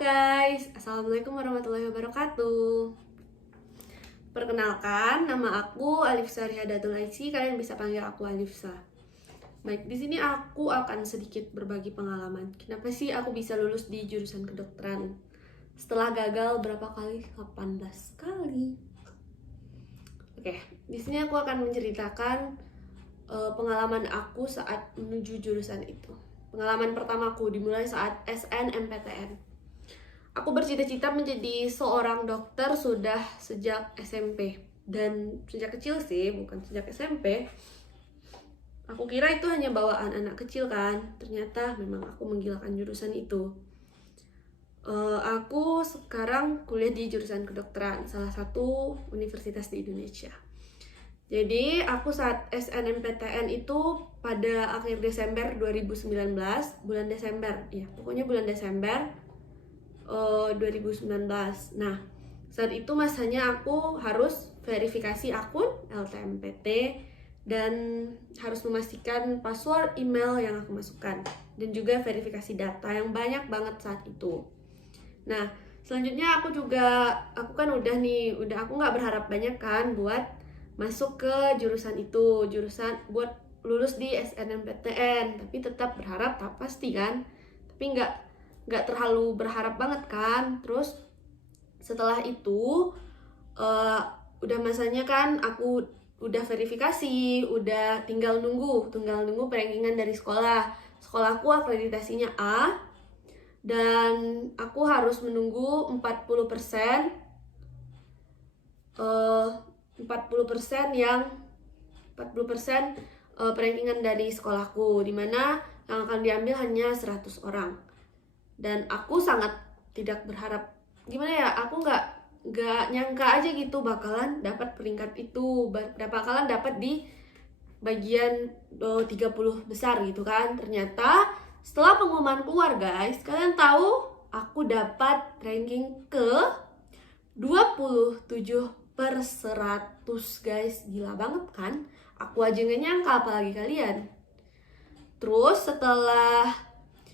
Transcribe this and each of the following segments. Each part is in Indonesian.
guys, Assalamualaikum warahmatullahi wabarakatuh. Perkenalkan, nama aku Alifsa Rihadatul Aisy. Kalian bisa panggil aku Alifsa. Baik, di sini aku akan sedikit berbagi pengalaman. Kenapa sih aku bisa lulus di jurusan kedokteran? Setelah gagal berapa kali? 18 kali. Oke, di sini aku akan menceritakan pengalaman aku saat menuju jurusan itu. Pengalaman pertamaku dimulai saat SNMPTN. Aku bercita-cita menjadi seorang dokter sudah sejak SMP. Dan sejak kecil sih, bukan sejak SMP. Aku kira itu hanya bawaan anak kecil kan. Ternyata memang aku menggilakan jurusan itu. Aku sekarang kuliah di jurusan kedokteran, salah satu universitas di Indonesia. Jadi aku saat SNMPTN itu pada akhir Desember 2019, bulan Desember, ya pokoknya bulan Desember 2019. Nah, saat itu masanya aku harus verifikasi akun LTMPT dan harus memastikan password email yang aku masukkan dan juga verifikasi data yang banyak banget saat itu. Nah, selanjutnya aku kan udah aku nggak berharap banyak kan buat masuk ke jurusan itu, jurusan buat lulus di SNMPTN, tapi tetap berharap, tak pasti kan, tapi nggak terlalu berharap banget kan. Terus setelah itu udah masanya kan aku udah verifikasi, udah tinggal nunggu perankingan dari sekolahku akreditasinya A, dan aku harus menunggu 40% perankingan dari sekolahku, dimana yang akan diambil hanya 100 orang. Dan aku sangat tidak berharap, gimana ya, aku nggak nyangka aja gitu bakalan dapat peringkat itu, bakalan dapat di bagian 30 besar gitu kan. Ternyata setelah pengumuman keluar guys, kalian tahu aku dapat ranking ke 27/100 guys, gila banget kan? Aku aja gak nyangka, apalagi kalian. Terus setelah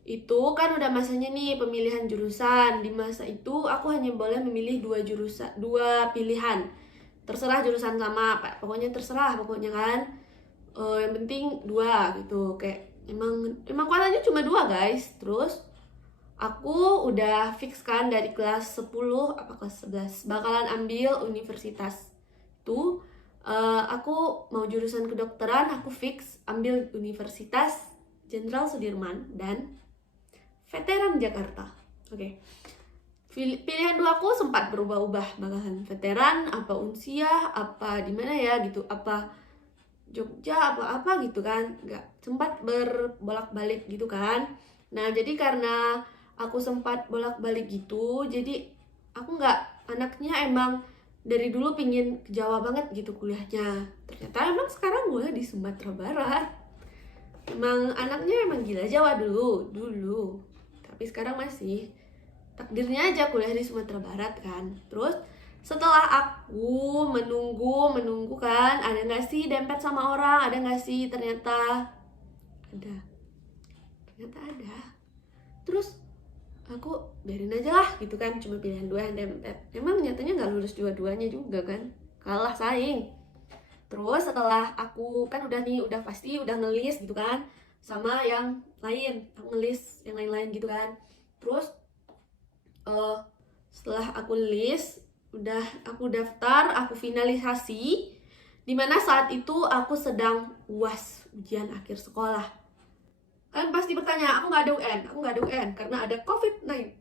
itu kan udah masanya nih pemilihan jurusan. Di masa itu aku hanya boleh memilih dua pilihan. Terserah jurusan sama, pokoknya terserah pokoknya kan. Yang penting dua gitu, kayak emang kuotanya cuma dua guys. Terus aku udah fix kan dari kelas 10 apa kelas 11 bakalan ambil universitas itu. Aku mau jurusan kedokteran, aku fix ambil Universitas Jenderal Sudirman dan Veteran Jakarta. Oke. Pilihan dua aku sempat berubah-ubah, bakalan veteran, apa Unsia, apa di mana ya gitu, apa Jogja, apa gitu kan. Nggak, sempat berbolak-balik gitu kan. Nah, jadi karena aku sempat bolak-balik gitu, jadi aku anaknya emang dari dulu pingin ke Jawa banget gitu kuliahnya. Ternyata emang sekarang gue di Sumatera Barat. Emang anaknya emang gila Jawa dulu. Tapi sekarang masih takdirnya aja kuliah di Sumatera Barat kan. Terus setelah aku menunggu kan, ada nggak sih dempet sama orang, ada nggak sih, ternyata ada. Terus aku biarin aja lah gitu kan, cuma pilihan dua yang dempet. Emang nyatanya nggak lulus dua-duanya juga kan, kalah saing. Terus setelah aku kan udah pasti udah ngelis gitu kan sama yang lain, aku ngelis yang lain-lain gitu kan. Terus setelah aku list, udah aku daftar, aku finalisasi, dimana saat itu aku sedang UAS, ujian akhir sekolah. Kalian pasti bertanya, aku nggak ada UN karena ada COVID-19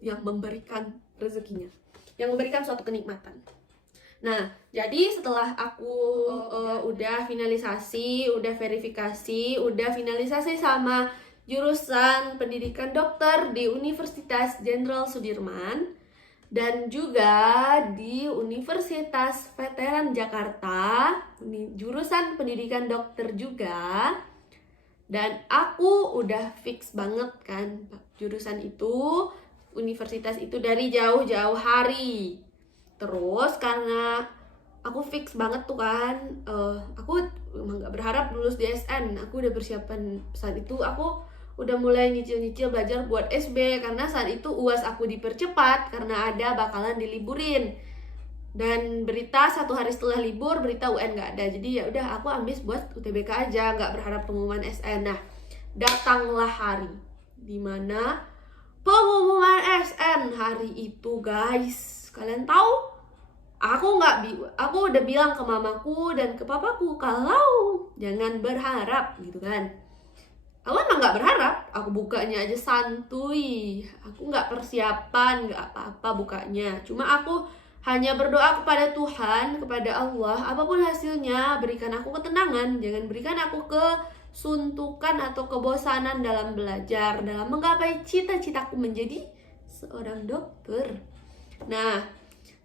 yang memberikan rezekinya, yang memberikan suatu kenikmatan. Nah, jadi setelah aku udah finalisasi, udah verifikasi, udah finalisasi sama jurusan pendidikan dokter di Universitas Jenderal Sudirman dan juga di Universitas Veteran Jakarta, jurusan pendidikan dokter juga. Dan aku udah fix banget kan jurusan itu, universitas itu dari jauh-jauh hari. Terus karena aku fix banget tuh kan, aku emang gak berharap lulus di SN. Aku udah persiapan saat itu, aku udah mulai nyicil-nyicil belajar buat SB, karena saat itu UAS aku dipercepat karena ada bakalan diliburin. Dan berita 1 hari setelah libur, berita UN nggak ada. Jadi ya udah, aku ambis buat UTBK aja, nggak berharap pengumuman SN. Nah, datanglah hari dimana pengumuman SN hari itu, guys. Kalian tahu? Aku udah bilang ke mamaku dan ke papaku kalau jangan berharap gitu kan. Aku emang nggak berharap, aku bukanya aja santuy. Aku nggak persiapan, nggak apa-apa bukanya. Cuma aku hanya berdoa kepada Tuhan, kepada Allah, apapun hasilnya, berikan aku ketenangan. Jangan berikan aku kesuntukan atau kebosanan dalam belajar, dalam menggapai cita-citaku menjadi seorang dokter. Nah,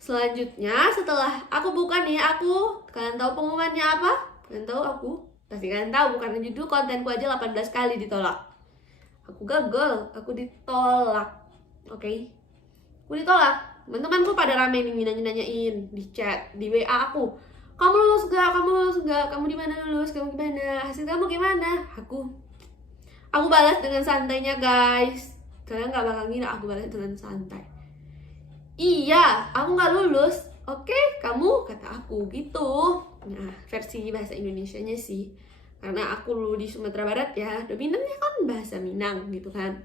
selanjutnya setelah aku buka nih, kalian tahu pengumumannya apa? Kalian tahu pasti kalian tahu, bukan judul kontenku aja 18 kali ditolak. Aku gagal, aku ditolak. Oke. Aku ditolak. Teman-temanku pada rame nih nanyain di chat, di WA aku. Kamu lulus gak? Kamu di mana lulus? Kamu gimana? Hasil kamu gimana? Aku balas dengan santainya, guys. Kalian gak bakal ngira aku balas dengan santai. Iya, aku nggak lulus. Oke, kamu, kata aku gitu. Nah, versi bahasa Indonesianya sih, karena aku di Sumatera Barat ya, dominannya kan bahasa Minang gitu kan.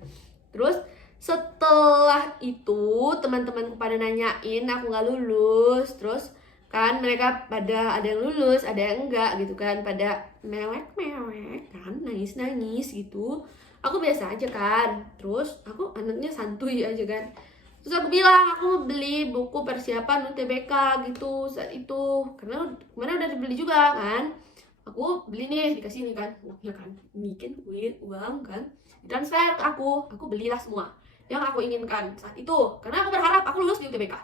Terus setelah itu teman-temanku pada nanyain aku nggak lulus. Terus kan mereka pada ada yang lulus, ada yang enggak gitu kan, pada mewek kan, nangis gitu. Aku biasa aja kan. Terus aku anaknya santuy aja kan. Terus aku bilang aku mau beli buku persiapan UTBK gitu saat itu, karena kemarin udah dibeli juga kan. Aku beli nih, dikasih nih kan uangnya kan, bikin uang kan, transfer ke aku belilah semua yang aku inginkan saat itu, karena aku berharap aku lulus di UTBK.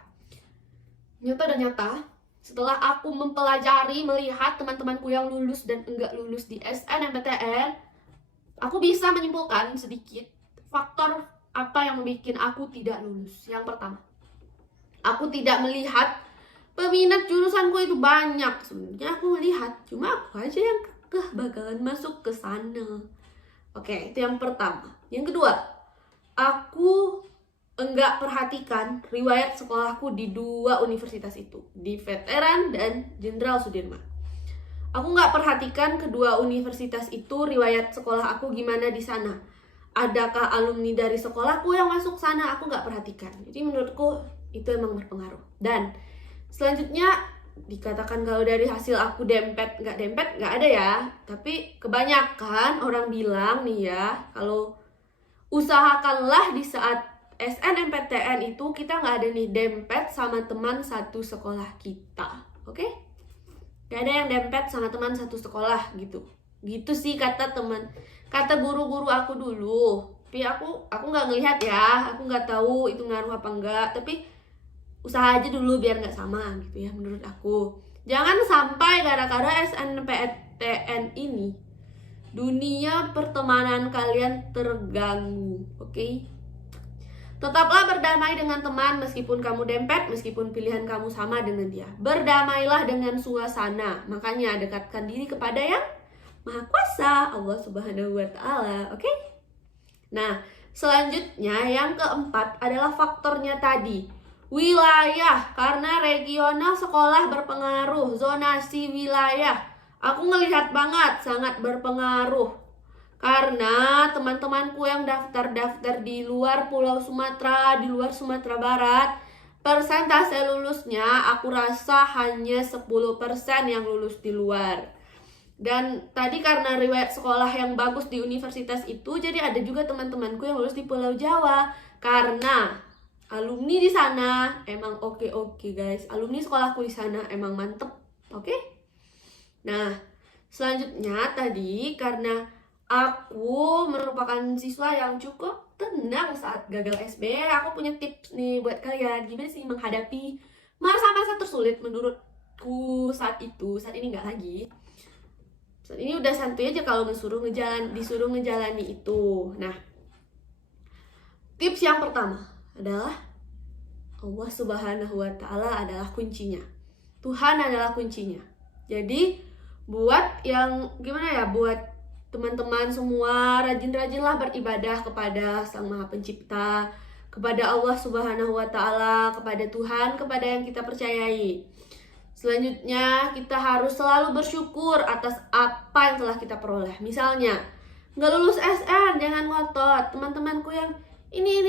Nyata, setelah aku mempelajari, melihat teman-temanku yang lulus dan enggak lulus di SNMPTN, aku bisa menyimpulkan sedikit faktor apa yang bikin aku tidak lulus. Yang pertama, aku tidak melihat peminat jurusanku itu banyak. Sebenarnya aku melihat, cuma aku aja yang bakalan masuk ke sana. Oke, itu yang pertama. Yang kedua, aku enggak perhatikan riwayat sekolahku di 2 universitas itu, di Veteran dan Jenderal Sudirman. Aku nggak perhatikan kedua universitas itu riwayat sekolah aku gimana di sana. Adakah alumni dari sekolahku yang masuk sana? Aku nggak perhatikan. Jadi menurutku itu emang berpengaruh. Dan selanjutnya dikatakan kalau dari hasil aku dempet nggak ada ya. Tapi kebanyakan orang bilang nih ya, kalau usahakanlah di saat SNMPTN itu kita nggak ada nih dempet sama teman satu sekolah kita. Oke? Gak ada yang dempet sama teman satu sekolah gitu. Gitu sih kata guru-guru aku dulu. Tapi aku nggak ngelihat ya, aku nggak tahu itu ngaruh apa enggak. Tapi usaha aja dulu biar nggak sama gitu ya menurut aku. Jangan sampai gara-gara SNMPTN ini dunia pertemanan kalian terganggu, oke? Tetaplah berdamai dengan teman meskipun kamu dempet, meskipun pilihan kamu sama dengan dia. Berdamailah dengan suasana. Makanya dekatkan diri kepada yang Maha Kuasa, Allah Subhanahu wa Ta'ala. Oke? Nah, selanjutnya yang keempat adalah faktornya tadi. Wilayah, karena regional sekolah berpengaruh. Zonasi wilayah, aku ngelihat banget sangat berpengaruh. Karena teman-temanku yang daftar di luar Pulau Sumatera, di luar Sumatera Barat, persentase lulusnya aku rasa hanya 10% yang lulus di luar. Dan tadi karena riwayat sekolah yang bagus di universitas itu, jadi ada juga teman-temanku yang lulus di Pulau Jawa. Karena alumni di sana emang oke guys. Alumni sekolahku di sana emang mantep, oke? Nah, selanjutnya tadi karena aku merupakan siswa yang cukup tenang saat gagal SB. Aku punya tips nih buat kalian. Gimana sih menghadapi masa-masa tersulit menurutku saat itu. Saat ini nggak lagi. Saat ini udah santuy aja kalau disuruh ngejalani itu. Nah, tips yang pertama adalah Allah Subhanahu wa Ta'ala adalah kuncinya. Tuhan adalah kuncinya. Jadi buat yang gimana ya, buat teman-teman semua rajin-rajinlah beribadah kepada Sang Maha Pencipta, kepada Allah Subhanahu wa Ta'ala, kepada Tuhan, kepada yang kita percayai. Selanjutnya, kita harus selalu bersyukur atas apa yang telah kita peroleh. Misalnya, nggak lulus SN, jangan ngotot. Teman-temanku yang ini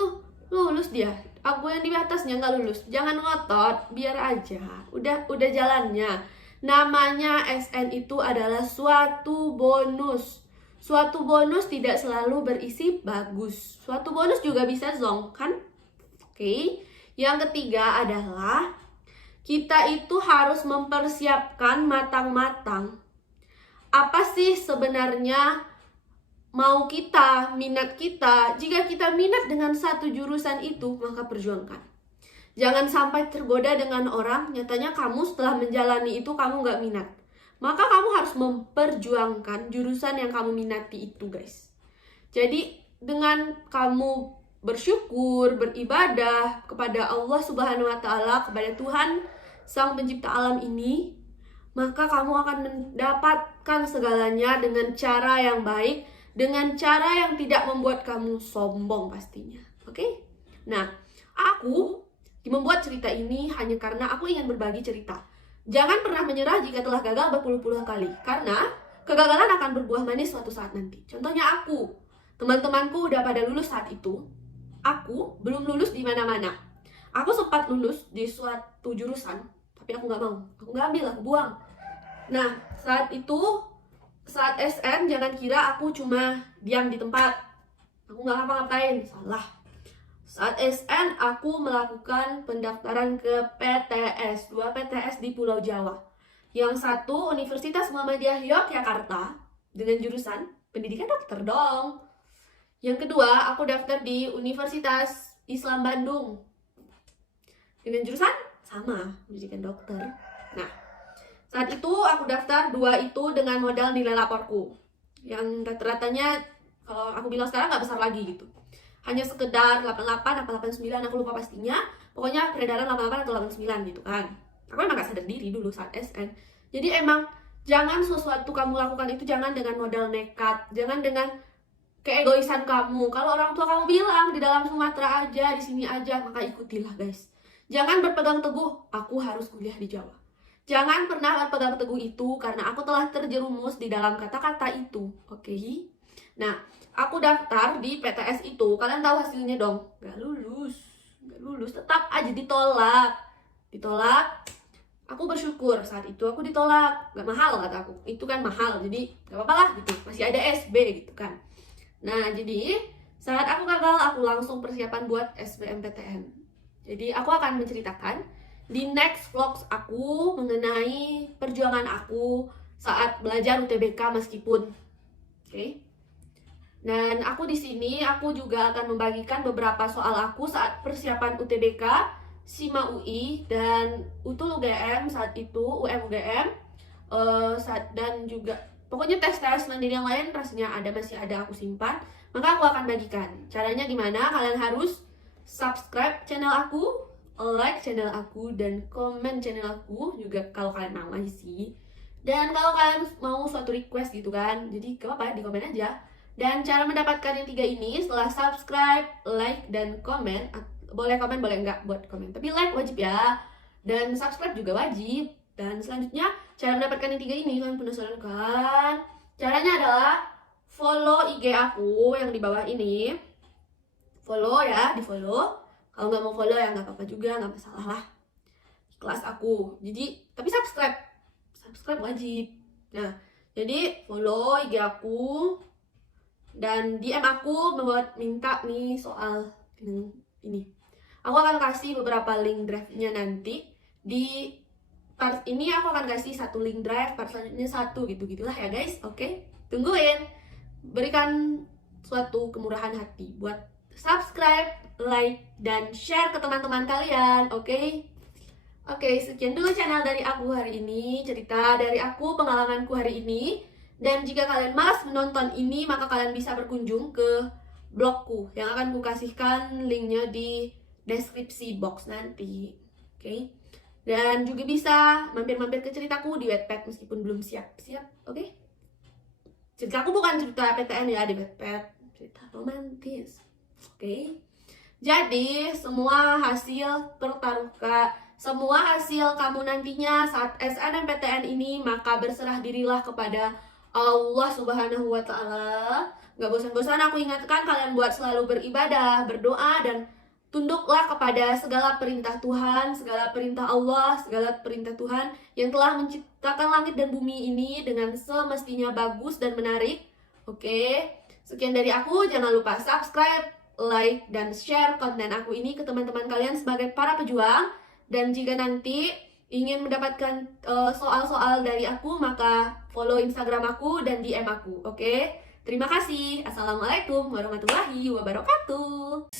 tuh lulus dia. Aku yang di atasnya nggak lulus. Jangan ngotot, biar aja. Udah jalannya. Namanya SN itu adalah suatu bonus. Suatu bonus tidak selalu berisi bagus. Suatu bonus juga bisa zonk, kan? Oke. Yang ketiga adalah kita itu harus mempersiapkan matang-matang. Apa sih sebenarnya mau kita, minat kita? Jika kita minat dengan satu jurusan itu, maka perjuangkan. Jangan sampai tergoda dengan orang, nyatanya kamu setelah menjalani itu kamu nggak minat. Maka kamu harus memperjuangkan jurusan yang kamu minati itu, guys. Jadi dengan kamu bersyukur, beribadah kepada Allah Subhanahu wa Ta'ala, kepada Tuhan Sang Pencipta alam ini, maka kamu akan mendapatkan segalanya dengan cara yang baik, dengan cara yang tidak membuat kamu sombong pastinya. Oke? Nah, aku membuat cerita ini hanya karena aku ingin berbagi cerita. Jangan pernah menyerah jika telah gagal berpuluh-puluh kali, karena kegagalan akan berbuah manis suatu saat nanti. Contohnya aku, teman-temanku udah pada lulus saat itu. Aku belum lulus di mana-mana. Aku sempat lulus di suatu jurusan, tapi aku nggak mau. Aku nggak ambil, aku buang. Nah, saat itu, saat SN, jangan kira aku cuma diam di tempat. Aku nggak ngapa-ngapain, salah. Saat SN, aku melakukan pendaftaran ke PTS, 2 PTS di Pulau Jawa. Yang satu, Universitas Muhammadiyah Yogyakarta, dengan jurusan pendidikan dokter dong. Yang kedua, aku daftar di Universitas Islam Bandung dengan jurusan sama, pendidikan dokter. Nah, saat itu aku daftar 2 itu dengan modal nilai laporku yang rata-ratanya kalau aku bilang sekarang nggak besar lagi gitu. Hanya sekedar 88 atau 89, aku lupa pastinya. Pokoknya peredaran 88 atau 89 gitu kan. Aku emang gak sadar diri dulu saat SN. Jadi emang jangan sesuatu kamu lakukan itu jangan dengan modal nekat, jangan dengan keegoisan kamu. Kalau orang tua kamu bilang di dalam Sumatera aja, di sini aja, maka ikutilah guys. Jangan berpegang teguh, aku harus kuliah di Jawa. Jangan pernah berpegang teguh itu karena aku telah terjerumus di dalam kata-kata itu. Oke? Nah, aku daftar di PTS itu. Kalian tahu hasilnya dong? Gak lulus. Tetap aja ditolak. Aku bersyukur saat itu aku ditolak. Gak mahal kata aku. Itu kan mahal, jadi gak apa-apa lah gitu. Masih ada SB gitu kan. Nah, jadi saat aku gagal, aku langsung persiapan buat SBMPTN. Jadi aku akan menceritakan di next vlogs aku mengenai perjuangan aku saat belajar UTBK meskipun. Oke. Dan aku di sini aku juga akan membagikan beberapa soal aku saat persiapan UTBK, SIMA UI dan UTUL UGM saat itu, UM-UGM, dan juga pokoknya tes-tes mandiri yang lain rasanya masih ada aku simpan. Maka aku akan bagikan. Caranya gimana? Kalian harus subscribe channel aku, like channel aku, dan komen channel aku juga kalau kalian mau aja sih. Dan kalau kalian mau suatu request gitu kan, jadi gak apa-apa, di komen aja. Dan cara mendapatkan yang 3 ini setelah subscribe, like, dan komen. Boleh komen, boleh enggak buat komen, tapi like wajib ya. Dan subscribe juga wajib. Dan selanjutnya cara mendapatkan yang 3 ini, kalian penasaran kan? Caranya adalah follow IG aku yang di bawah ini. Follow ya, di follow. Kalau nggak mau follow ya nggak apa-apa juga, nggak masalah lah. Kelas aku. Jadi tapi subscribe wajib. Nah, jadi follow IG aku dan DM aku membuat minta nih soal ini. Aku akan kasih beberapa link drive-nya nanti. Di part ini aku akan kasih 1 link drive, part selanjutnya 1 gitu-gitulah ya guys. Oke? Tungguin. Berikan suatu kemurahan hati buat subscribe, like, dan share ke teman-teman kalian. Oke? Oke, sekian dulu channel dari aku hari ini, cerita dari aku, pengalamanku hari ini. Dan jika kalian malas menonton ini, maka kalian bisa berkunjung ke blogku yang akan kukasihkan linknya di deskripsi box nanti. Oke? Dan juga bisa mampir-mampir ke ceritaku di Wattpad meskipun belum siap. Oke? Ceritaku bukan cerita PTN ya, di Wattpad, cerita romantis. Oke. Jadi, semua hasil pertaruhkan, semua hasil kamu nantinya saat SNMPTN ini, maka berserah dirilah kepada Allah Subhanahu wa Ta'ala. Gak bosan-bosan aku ingatkan kalian buat selalu beribadah, berdoa, dan tunduklah kepada segala perintah Tuhan, segala perintah Allah, segala perintah Tuhan yang telah menciptakan langit dan bumi ini dengan semestinya bagus dan menarik. Oke, sekian dari aku. Jangan lupa subscribe, like, dan share konten aku ini ke teman-teman kalian sebagai para pejuang. Dan jika nanti ingin mendapatkan soal-soal dari aku, maka follow Instagram aku dan DM aku. Oke, terima kasih. Assalamualaikum warahmatullahi wabarakatuh.